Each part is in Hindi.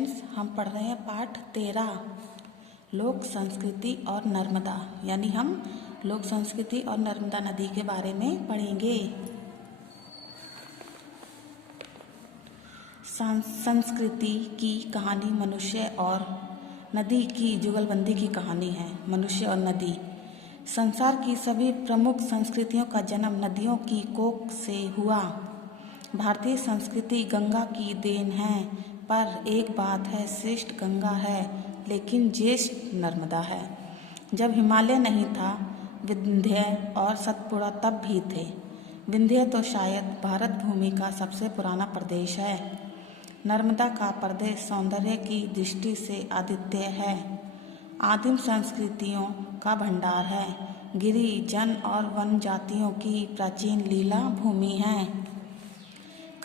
स्टूडेंट्स, हम पढ़ रहे हैं पाठ 13 लोक संस्कृति और नर्मदा। यानी हम लोक संस्कृति और नर्मदा नदी के बारे में पढ़ेंगे। संस्कृति की कहानी मनुष्य और नदी की जुगलबंदी की कहानी है। मनुष्य और नदी। संसार की सभी प्रमुख संस्कृतियों का जन्म नदियों की कोख से हुआ। भारतीय संस्कृति गंगा की देन है, पर एक बात है, श्रेष्ठ गंगा है लेकिन ज्येष्ठ नर्मदा है। जब हिमालय नहीं था, विंध्य और सतपुड़ा तब भी थे। विंध्य तो शायद भारत भूमि का सबसे पुराना प्रदेश है। नर्मदा का प्रदेश सौंदर्य की दृष्टि से अद्वितीय है। आदिम संस्कृतियों का भंडार है। गिरि जन और वन जातियों की प्राचीन लीला भूमि है।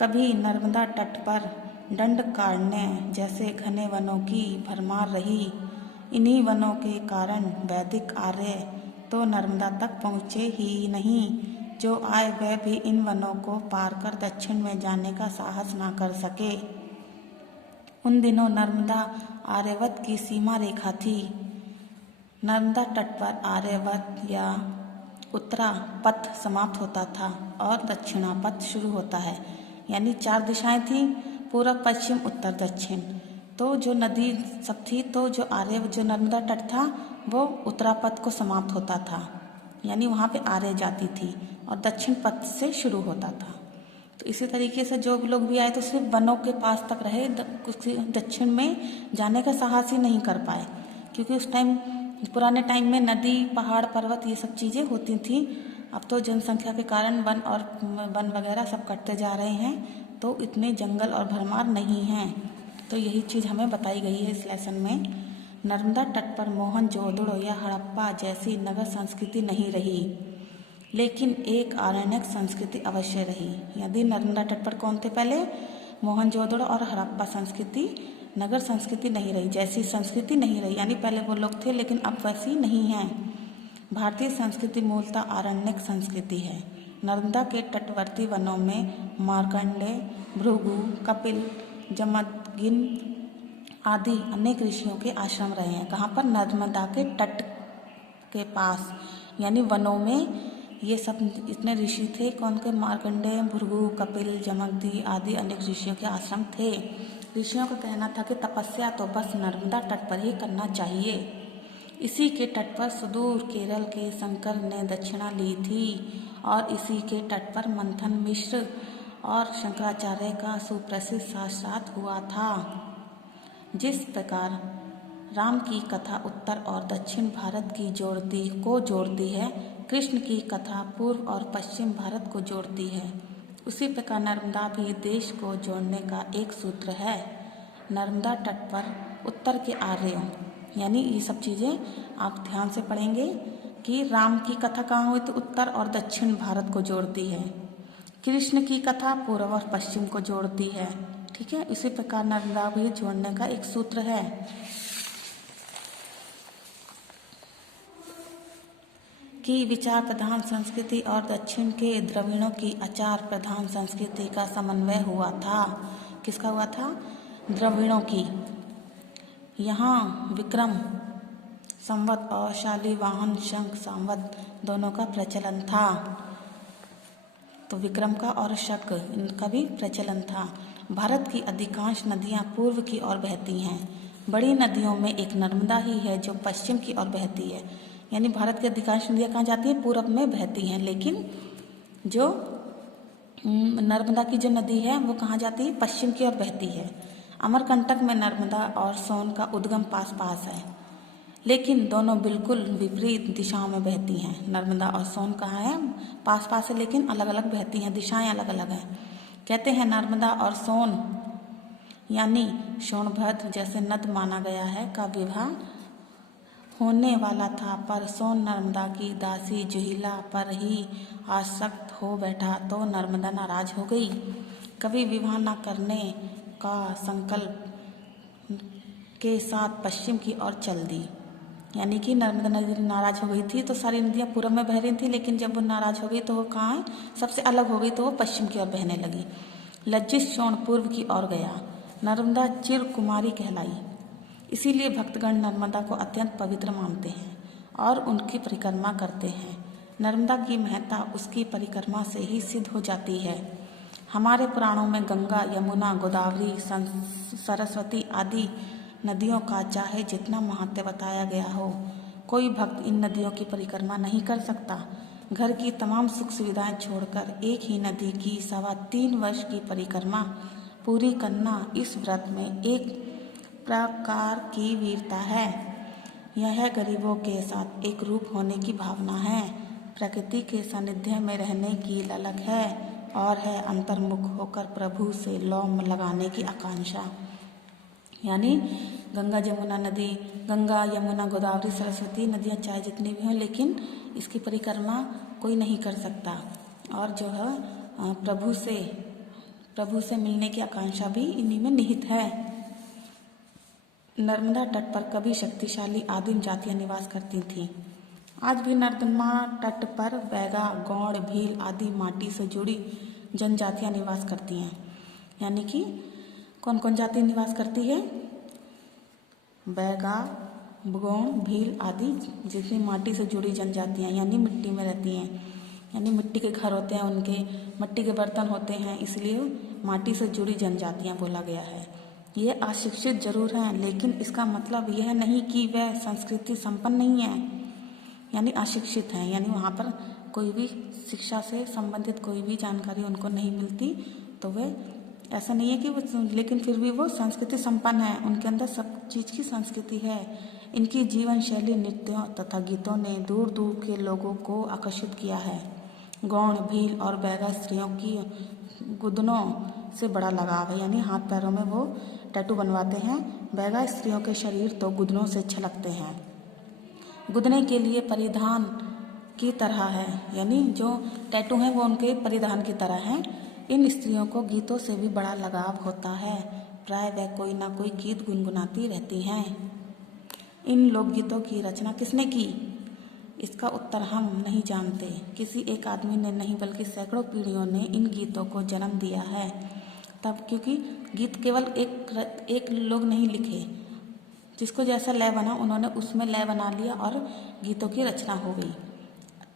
कभी नर्मदा तट पर दंडकारण्य जैसे घने वनों की भरमार रही। इन्हीं वनों के कारण वैदिक आर्य तो नर्मदा तक पहुँचे ही नहीं। जो आए वह भी इन वनों को पार कर दक्षिण में जाने का साहस न कर सके। उन दिनों नर्मदा आर्यवत की सीमा रेखा थी। नर्मदा तट पर आर्यवत या उत्तरा पथ समाप्त होता था और दक्षिणा पथ शुरू होता है। यानी 4 दिशाएं थी, पूर्व पश्चिम उत्तर दक्षिण। तो जो नदी सब थी, तो जो नर्मदा तट था वो उत्तरा पथ को समाप्त होता था। यानी वहाँ पे आर्य जाति थी और दक्षिण पथ से शुरू होता था। तो इसी तरीके से जो लोग भी आए तो सिर्फ वनों के पास तक रहे, दक्षिण में जाने का साहस ही नहीं कर पाए, क्योंकि उस टाइम पुराने टाइम में नदी पहाड़ पर्वत ये सब चीज़ें होती थी। अब तो जनसंख्या के कारण वन वगैरह सब कटते जा रहे हैं, तो इतने जंगल और भरमार नहीं हैं। तो यही चीज़ हमें बताई गई है इस लेसन में। नर्मदा तट पर मोहनजोदड़ो या हड़प्पा जैसी नगर संस्कृति नहीं रही, लेकिन एक आरण्यक संस्कृति अवश्य रही। यदि नर्मदा तट पर कौन थे पहले? मोहनजोदड़ो और हड़प्पा संस्कृति नगर संस्कृति नहीं रही, जैसी संस्कृति नहीं रही। यानी पहले वो लोग थे लेकिन अब वैसी नहीं है। भारतीय संस्कृति मूलतः आरण्यक संस्कृति है। नर्मदा के तटवर्ती वनों में मार्कंडेय, भृगु, कपिल, जमदग्नि आदि अनेक ऋषियों के आश्रम रहे हैं। कहाँ पर? नर्मदा के तट के पास, यानी वनों में ये सब इतने ऋषि थे। कौन के? मार्कंडेय, भृगु, कपिल, जमदग्नि आदि अनेक ऋषियों के आश्रम थे। ऋषियों का कहना था कि तपस्या तो बस नर्मदा तट पर ही करना चाहिए। इसी के तट पर सुदूर केरल के शंकर ने दक्षिणा ली थी और इसी के तट पर मंथन मिश्र और शंकराचार्य का सुप्रसिद्ध साक्षात हुआ था। जिस प्रकार राम की कथा उत्तर और दक्षिण भारत की जोड़ती है, कृष्ण की कथा पूर्व और पश्चिम भारत को जोड़ती है, उसी प्रकार नर्मदा भी देश को जोड़ने का एक सूत्र है। नर्मदा तट पर उत्तर के आर्यों, यानी ये सब चीज़ें आप ध्यान से पढ़ेंगे कि राम की कथा कहाँ हुई? तो उत्तर और दक्षिण भारत को जोड़ती है। कृष्ण की कथा पूर्व और पश्चिम को जोड़ती है। ठीक है, इसी प्रकार नर्मदा भी जोड़ने का एक सूत्र है। कि विचार प्रधान संस्कृति और दक्षिण के द्रविड़ों की आचार प्रधान संस्कृति का समन्वय हुआ था। किसका हुआ था? द्रविड़ों की। यहाँ विक्रम संवत और शालिवाहन शंख संवत दोनों का प्रचलन था। तो विक्रम का और शक इनका भी प्रचलन था। भारत की अधिकांश नदियाँ पूर्व की ओर बहती हैं। बड़ी नदियों में एक नर्मदा ही है जो पश्चिम की ओर बहती है। यानी भारत की अधिकांश नदियाँ कहाँ जाती हैं? पूर्व में बहती हैं, लेकिन जो नर्मदा की जो नदी है वो कहाँ जाती है? पश्चिम की ओर बहती है। अमरकंटक में नर्मदा और सोन का उद्गम पास पास है, लेकिन दोनों बिल्कुल विपरीत दिशाओं में बहती हैं। नर्मदा और सोन कहाँ है? पास पास है, लेकिन अलग अलग बहती हैं, दिशाएं अलग अलग हैं। कहते हैं नर्मदा और सोन यानी सोनभद्र जैसे नद माना गया है का विवाह होने वाला था, पर सोन नर्मदा की दासी जुहिला पर ही आसक्त हो बैठा तो नर्मदा नाराज हो गई। कभी विवाह न करने का संकल्प के साथ पश्चिम की ओर चल दी। यानी कि नर्मदा नदी नाराज हो गई थी, तो सारी नदियाँ पूर्व में बह रही थी, लेकिन जब वो नाराज हो गई तो वो कहाँ है? सबसे अलग हो गई, तो वो पश्चिम की ओर बहने लगी। लज्जित सोन पूर्व की ओर गया। नर्मदा चिर कुमारी कहलाई। इसीलिए भक्तगण नर्मदा को अत्यंत पवित्र मानते हैं और उनकी परिक्रमा करते हैं। नर्मदा की महत्ता उसकी परिक्रमा से ही सिद्ध हो जाती है। हमारे पुराणों में गंगा, यमुना, गोदावरी, सरस्वती आदि नदियों का चाहे जितना महत्व बताया गया हो, कोई भक्त इन नदियों की परिक्रमा नहीं कर सकता। घर की तमाम सुख सुविधाएं छोड़कर एक ही नदी की 3.25 वर्ष की परिक्रमा पूरी करना इस व्रत में एक प्रकार की वीरता है। यह गरीबों के साथ एक रूप होने की भावना है, प्रकृति के सानिध्य में रहने की ललक है और है अंतर्मुख होकर प्रभु से लौ लगाने की आकांक्षा। यानी गंगा यमुना गोदावरी सरस्वती नदियाँ चाहे जितनी भी हों, लेकिन इसकी परिक्रमा कोई नहीं कर सकता। और जो है प्रभु से मिलने की आकांक्षा भी इन्हीं में निहित है। नर्मदा तट पर कभी शक्तिशाली आदिम जातियां निवास करती थीं। आज भी नर्मदा तट पर बैगा, गौड़, भील आदि माटी से जुड़ी जनजातियां निवास करती हैं। यानी कि कौन कौन जाति निवास करती है? बैगा, गौड़, भील आदि जितनी माटी से जुड़ी जनजातियां, यानी मिट्टी में रहती हैं, यानी मिट्टी के घर होते हैं, उनके मिट्टी के बर्तन होते हैं, इसलिए माटी से जुड़ी जनजातियां बोला गया है। ये अशिक्षित जरूर हैं, लेकिन इसका मतलब यह नहीं कि वह संस्कृति संपन्न नहीं है, यानी अशिक्षित हैं, यानी वहाँ पर कोई भी शिक्षा से संबंधित कोई भी जानकारी उनको नहीं मिलती, तो वे ऐसा नहीं है कि वो, लेकिन फिर भी वो संस्कृति संपन्न है, उनके अंदर सब चीज़ की संस्कृति है। इनकी जीवन शैली, नृत्यों तथा गीतों ने दूर दूर के लोगों को आकर्षित किया है। गौड़, भील और बैगा स्त्रियों की गुदनों से बड़ा लगाव है, यानी हाथ पैरों में वो टैटू बनवाते हैं। बैगा स्त्रियों के शरीर तो गुदनों से छलकते हैं, गुदने के लिए परिधान की तरह है, यानी जो टैटू हैं वो उनके परिधान की तरह हैं। इन स्त्रियों को गीतों से भी बड़ा लगाव होता है, प्राय वह कोई ना कोई गीत गुनगुनाती रहती हैं। इन लोकगीतों की रचना किसने की? इसका उत्तर हम नहीं जानते। किसी एक आदमी ने नहीं बल्कि सैकड़ों पीढ़ियों ने इन गीतों को जन्म दिया है। तब क्योंकि गीत केवल एक लोग नहीं लिखे, जिसको जैसा लय बना उन्होंने उसमें लय बना लिया और गीतों की रचना हो गई।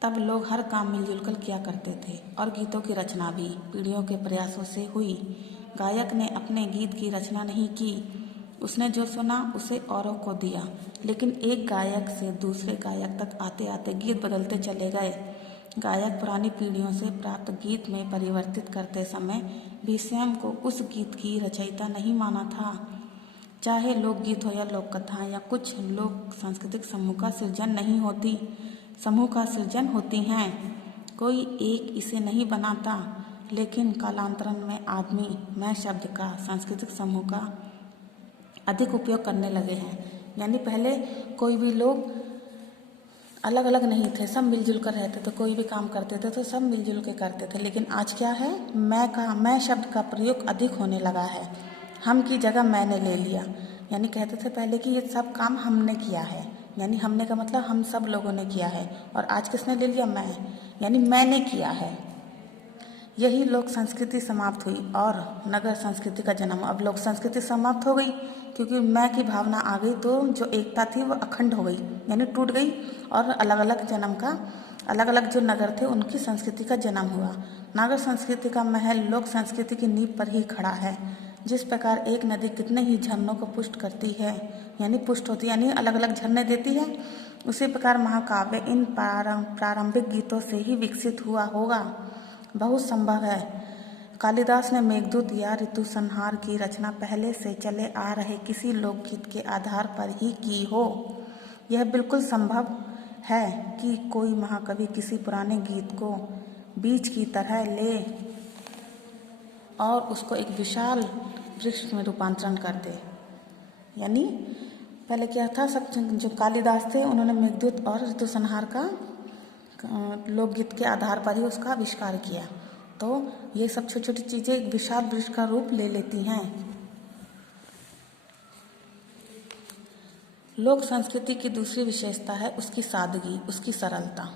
तब लोग हर काम मिलजुल कर किया करते थे और गीतों की रचना भी पीढ़ियों के प्रयासों से हुई। गायक ने अपने गीत की रचना नहीं की, उसने जो सुना उसे औरों को दिया, लेकिन एक गायक से दूसरे गायक तक आते आते गीत बदलते चले गए। गायक पुरानी पीढ़ियों से प्राप्त गीत में परिवर्तित करते समय भी स्वयं को उस गीत की रचयिता नहीं माना था। चाहे लोकगीत हो या लोक कथाएं या कुछ लोक सांस्कृतिक समूह का सृजन होती हैं, कोई एक इसे नहीं बनाता, लेकिन कालांतरण में आदमी मैं शब्द का सांस्कृतिक समूह का अधिक उपयोग करने लगे हैं। यानी पहले कोई भी लोग अलग अलग नहीं थे, सब मिलजुल कर रहते थे, कोई भी काम करते थे तो सब मिलजुल के करते थे। लेकिन आज क्या है, मैं शब्द का प्रयोग अधिक होने लगा है। हम की जगह मैंने ले लिया, यानी कहते थे पहले कि ये सब काम हमने किया है, यानी हमने का मतलब हम सब लोगों ने किया है, और आज किसने ले लिया? मैं, यानी मैंने किया है। यही लोक संस्कृति समाप्त हुई और नगर संस्कृति का जन्म। अब लोक संस्कृति समाप्त हो गई क्योंकि मैं की भावना आ गई, तो जो एकता थी वो अखंड हो गई, यानी टूट गई, और अलग अलग जो नगर थे उनकी संस्कृति का जन्म हुआ। नागर संस्कृति का महल लोक संस्कृति की नींव पर ही खड़ा है। जिस प्रकार एक नदी कितने ही झरनों को पुष्ट करती है, यानी पुष्ट होती है, यानी अलग अलग झरने देती है, उसी प्रकार महाकाव्य इन प्रारंभिक गीतों से ही विकसित हुआ होगा। बहुत संभव है कालिदास ने मेघदूत या ऋतु संहार की रचना पहले से चले आ रहे किसी लोकगीत के आधार पर ही की हो। यह बिल्कुल संभव है कि कोई महाकवि किसी पुराने गीत को बीज की तरह ले और उसको एक विशाल वृक्ष में रूपांतरण कर दे। यानी पहले क्या था, सब जो कालिदास थे उन्होंने मेघदूत और ऋतु संहार का लोकगीत के आधार पर ही उसका आविष्कार किया, तो ये सब छोटी छोटी चीज़ें एक विशाल वृक्ष का रूप ले लेती हैं। लोक संस्कृति की दूसरी विशेषता है उसकी सादगी, उसकी सरलता।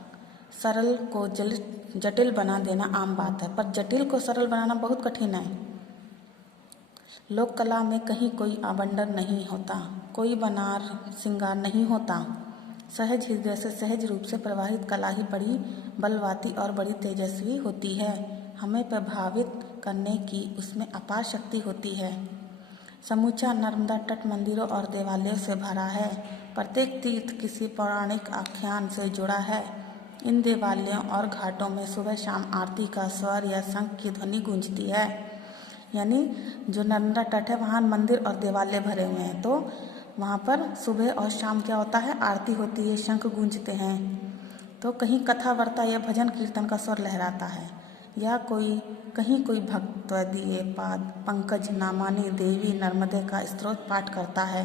सरल को जटिल बना देना आम बात है, पर जटिल को सरल बनाना बहुत कठिन है। लोक कला में कहीं कोई आबंडन नहीं होता, कोई बनार सिंगार नहीं होता। सहज हृदय से सहज रूप से प्रवाहित कला ही बड़ी बलवाती और बड़ी तेजस्वी होती है। हमें प्रभावित करने की उसमें अपार शक्ति होती है। समूचा नर्मदा तट मंदिरों और देवालयों से भरा है। प्रत्येक तीर्थ किसी पौराणिक आख्यान से जुड़ा है। इन देवालयों और घाटों में सुबह शाम आरती का स्वर या शंख की ध्वनि गूंजती है। यानी जो नर्मदा तट है वहाँ मंदिर और देवालय भरे हुए हैं, तो वहाँ पर सुबह और शाम क्या होता है, आरती होती है, शंख गूंजते हैं। तो कहीं कथा वार्ता या भजन कीर्तन का स्वर लहराता है, या कहीं कोई भक्त दिए पाद पंकज नामानी देवी नर्मदे का स्तोत्र पाठ करता है।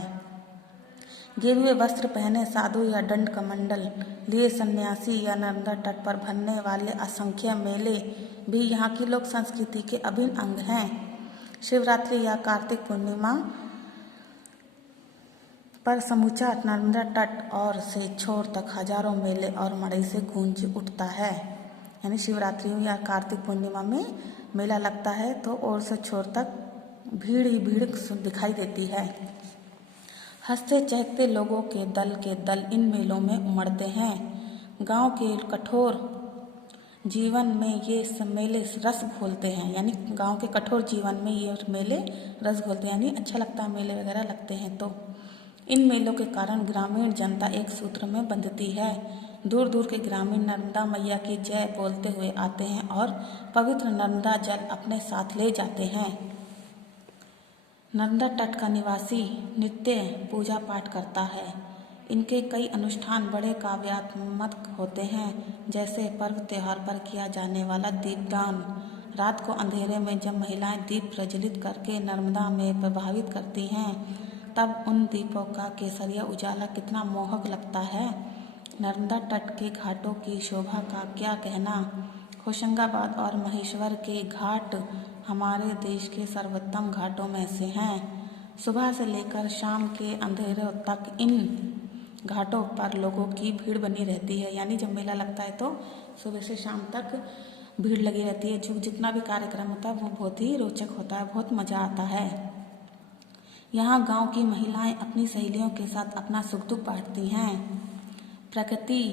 गेरुए वस्त्र पहने साधु या दंड कमंडल लिए सन्यासी या नर्मदा तट पर भरने वाले असंख्य मेले भी यहाँ की लोक संस्कृति के अभिन्न अंग हैं। शिवरात्रि या कार्तिक पूर्णिमा पर समूचा नर्मदा तट और से छोर तक हजारों मेले और मड़ई से गूंज उठता है। यानी शिवरात्रि या कार्तिक पूर्णिमा में मेला लगता है तो और से छोर तक भीड़ ही भीड़ दिखाई देती है। हंसते चहकते लोगों के दल इन मेलों में उमड़ते हैं। गांव के कठोर जीवन में ये सब मेले रस घोलते हैं, यानी गांव के कठोर जीवन में ये मेले रस घोलते हैं, यानी अच्छा लगता है मेले वगैरह लगते हैं। तो इन मेलों के कारण ग्रामीण जनता एक सूत्र में बंधती है। दूर दूर के ग्रामीण नर्मदा मैया की जय बोलते हुए आते हैं और पवित्र नर्मदा जल अपने साथ ले जाते हैं। नर्मदा तट का निवासी नित्य पूजा पाठ करता है। इनके कई अनुष्ठान बड़े काव्यात्मक होते हैं, जैसे पर्व त्योहार पर किया जाने वाला दीपदान। रात को अंधेरे में जब महिलाएं दीप प्रज्वलित करके नर्मदा में प्रभावित करती हैं, तब उन दीपों का केसरिया उजाला कितना मोहक लगता है। नर्मदा तट के घाटों की शोभा का क्या कहना। होशंगाबाद और महेश्वर के घाट हमारे देश के सर्वोत्तम घाटों में से हैं। सुबह से लेकर शाम के अंधेरे तक इन घाटों पर लोगों की भीड़ बनी रहती है। यानी जब मेला लगता है तो सुबह से शाम तक भीड़ लगी रहती है। जो जितना भी कार्यक्रम होता है वो बहुत ही रोचक होता है, बहुत मज़ा आता है। यहाँ गांव की महिलाएं अपनी सहेलियों के साथ अपना सुख दुख बांटती हैं। प्रकृति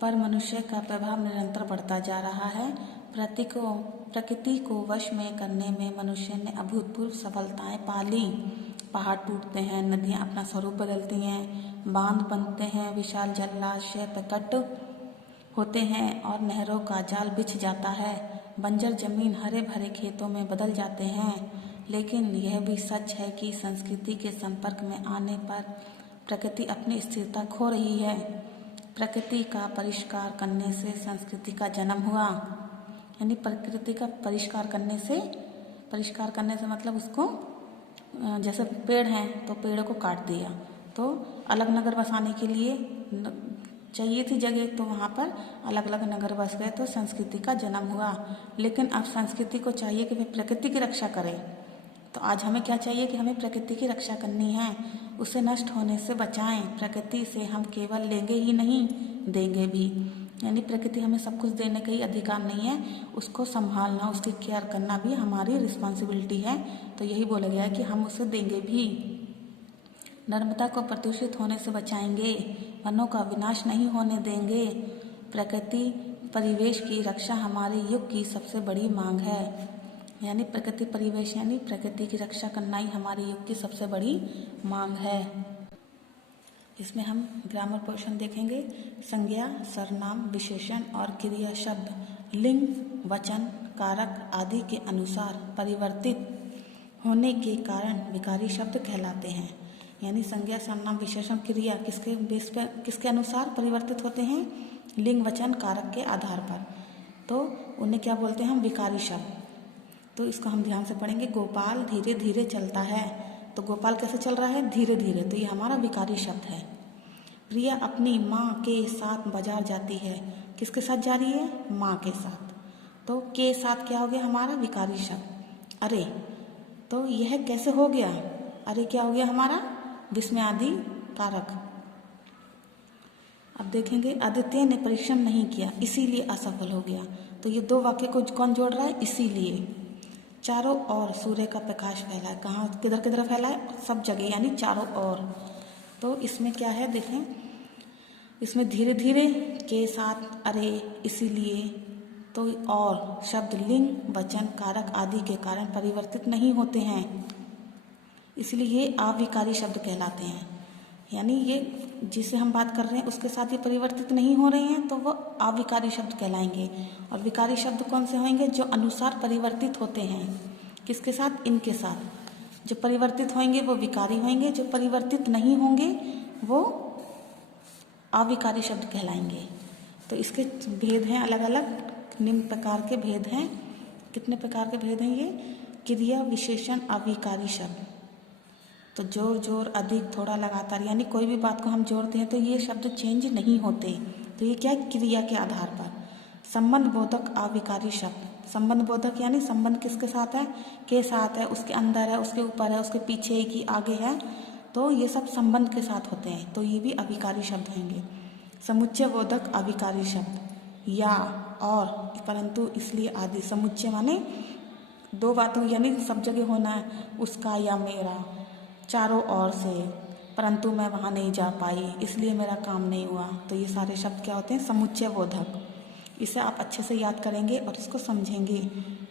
पर मनुष्य का प्रभाव निरंतर बढ़ता जा रहा है। प्रकृति को वश में करने में मनुष्य ने अभूतपूर्व सफलताएं पा ली। पहाड़ टूटते हैं, नदियाँ अपना स्वरूप बदलती हैं, बांध बनते हैं, विशाल जलाशय प्रकट होते हैं और नहरों का जाल बिछ जाता है। बंजर जमीन हरे भरे खेतों में बदल जाते हैं। लेकिन यह भी सच है कि संस्कृति के संपर्क में आने पर प्रकृति अपनी स्थिरता खो रही है। प्रकृति का परिष्कार करने से संस्कृति का जन्म हुआ। यानी प्रकृति का परिष्कार करने से मतलब उसको, जैसे पेड़ हैं तो पेड़ों को काट दिया तो अलग नगर बसाने के लिए चाहिए थी जगह, तो वहाँ पर अलग अलग नगर बस गए तो संस्कृति का जन्म हुआ। लेकिन अब संस्कृति को चाहिए कि वे प्रकृति की रक्षा करें। तो आज हमें क्या चाहिए कि हमें प्रकृति की रक्षा करनी है, उसे नष्ट होने से बचाएं। प्रकृति से हम केवल लेंगे ही नहीं, देंगे भी। यानी प्रकृति हमें सब कुछ देने का ही अधिकार नहीं है, उसको संभालना, उसकी केयर करना भी हमारी रिस्पॉन्सिबिलिटी है। तो यही बोला गया है कि हम उसे देंगे भी। नर्मदा को प्रदूषित होने से बचाएंगे, वनों का विनाश नहीं होने देंगे। प्रकृति परिवेश की रक्षा हमारे युग की सबसे बड़ी मांग है। यानी प्रकृति परिवेश यानी प्रकृति की रक्षा करना ही हमारे युग की सबसे बड़ी मांग है। इसमें हम ग्रामर पोर्शन देखेंगे। संज्ञा, सर्वनाम, विशेषण और क्रिया शब्द लिंग, वचन, कारक आदि के अनुसार परिवर्तित होने के कारण विकारी शब्द कहलाते हैं। यानी संज्ञा, सर्वनाम, विशेषण, क्रिया किसके बेस पर, किसके अनुसार परिवर्तित होते हैं? लिंग, वचन, कारक के आधार पर। तो उन्हें क्या बोलते हैं हम? विकारी शब्द। तो इसको हम ध्यान से पढ़ेंगे। गोपाल धीरे धीरे चलता है, तो गोपाल कैसे चल रहा है? धीरे धीरे, तो ये हमारा विकारी शब्द है। प्रिया अपनी माँ के साथ बाजार जाती है, किसके साथ जा रही है? माँ के साथ। तो के साथ क्या हो गया? हमारा विकारी शब्द। अरे, तो यह कैसे हो गया? अरे क्या हो गया हमारा? विस्मयादि कारक। अब देखेंगे, आदित्य ने परिश्रम नहीं किया इसीलिए असफल हो गया। तो ये दो वाक्य को कौन जोड़ रहा है? इसीलिए। चारों ओर सूर्य का प्रकाश फैला है। कहाँ, किधर किधर फैला है? सब जगह, यानी चारों ओर। तो इसमें क्या है देखें, इसमें धीरे धीरे के साथ अरे, इसीलिए, तो और शब्द लिंग, वचन, कारक आदि के कारण परिवर्तित नहीं होते हैं, इसलिए ये अविकारी शब्द कहलाते हैं। यानी ये जिससे हम बात कर रहे हैं उसके साथ ये परिवर्तित नहीं हो रहे हैं, तो वो अविकारी शब्द कहलाएंगे। और विकारी शब्द कौन से होंगे? जो अनुसार परिवर्तित होते हैं। किसके साथ? इनके साथ। जो परिवर्तित होंगे वो विकारी होंगे, जो परिवर्तित नहीं होंगे वो अविकारी शब्द कहलाएंगे। तो इसके भेद हैं अलग अलग, निम्न प्रकार के भेद हैं। कितने प्रकार के भेद हैं ये? क्रिया, विशेषण, अविकारी शब्द। तो जोर जोर, अधिक, थोड़ा, लगातार, यानी कोई भी बात को हम जोड़ते हैं तो ये शब्द चेंज नहीं होते। तो ये क्या है? क्रिया के आधार पर। संबंध बोधक अविकारी शब्द। संबंध बोधक यानी संबंध किसके साथ है? के साथ है, उसके अंदर है, उसके ऊपर है, उसके पीछे है कि आगे है, तो ये सब संबंध के साथ होते हैं, तो ये भी अविकारी शब्द होंगे। समुच्चय बोधक अविकारी शब्द। या, और, परंतु, इसलिए आदि। समुच्चय माने दो बातों, यानी सब जगह होना है, उसका या मेरा, चारों ओर से, परंतु मैं वहाँ नहीं जा पाई इसलिए मेरा काम नहीं हुआ। तो ये सारे शब्द क्या होते हैं? समुच्चय बोधक। इसे आप अच्छे से याद करेंगे और इसको समझेंगे।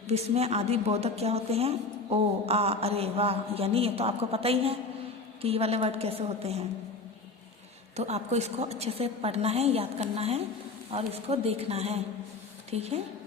विस्मय आदि बोधक क्या होते हैं? ओ, आ, अरे, वाह, यानी ये तो आपको पता ही है कि ये वाले वर्ड कैसे होते हैं। तो आपको इसको अच्छे से पढ़ना है, याद करना है और इसको देखना है, ठीक है।